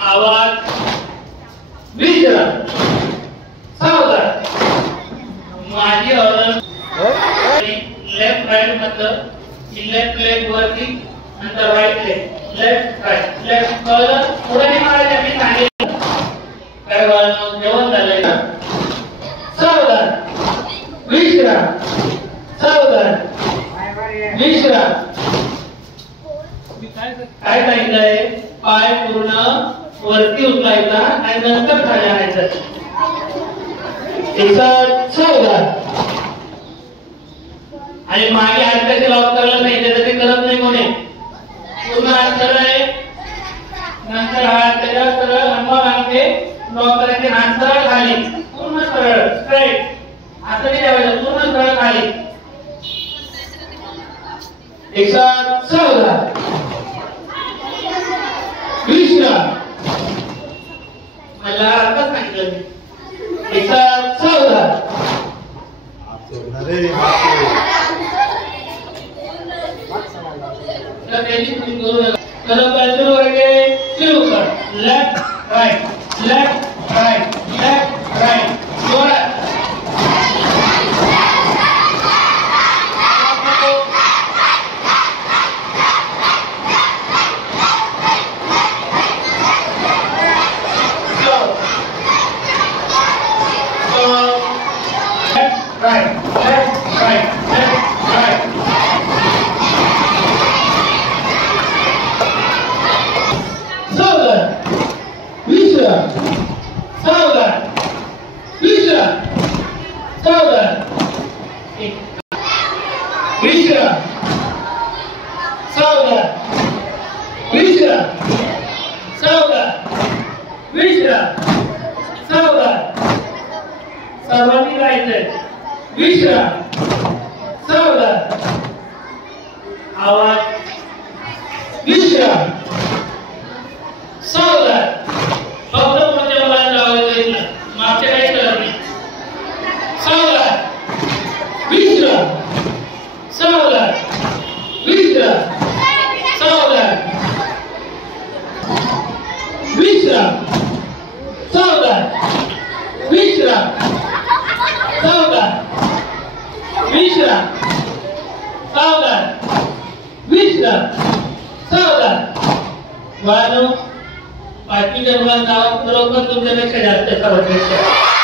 आवाज विश्राम सावधान माझी ऑर्डर लेफ्ट राइट मतलब लेफ्ट लेग वरती नंतर right leg left right left कळलं पुढे नाही मारायचं मी सांगितलं काय बाळांनो जेवण झालंय का सावधान विश्राम सावधान विश्राम काय सांगितलंय पाय पूर्ण वरती उचलायचा आणि नंतर खाली आणायचा सावधान आणि मागे हात कसे लॉक करायला नाही त्याचं ते करत नाही कोणी पूर्ण हात सरळ आहे नंतर हात त्याच्यावर सरळ लंबा मागते लॉक करायचे हात सरळ खाली पूर्ण सरळ स्ट्रेट असं नाही ठेवायचं पूर्ण सरळ खाली एक साथ सावधान विश्राम मला आता सांगितलं एक साथ सावधान left right left right left right right, left, right, left, right. Saudar, Vishra, Saudar, Vishra, Saudar, Vishra, Saudar, Vishra, Saudar, Vishra, Saudar. सर्वांनी गायचंय विश्राम सावधान आवाज विश्राम सावधान फक्त पुढच्या मुलांचा आवाज येईल मागच्या काही करत नाही सावधान विश्राम सावधान विश्राम सावधान विश्राम सावधान विश्राम सावधान विश्राम सावधान विश्राम सावधान बाळांनो बाकीच्या मुलांचा आवाज खरोखर तुमच्यापेक्षा जास्त सर्वश्रेष्ठ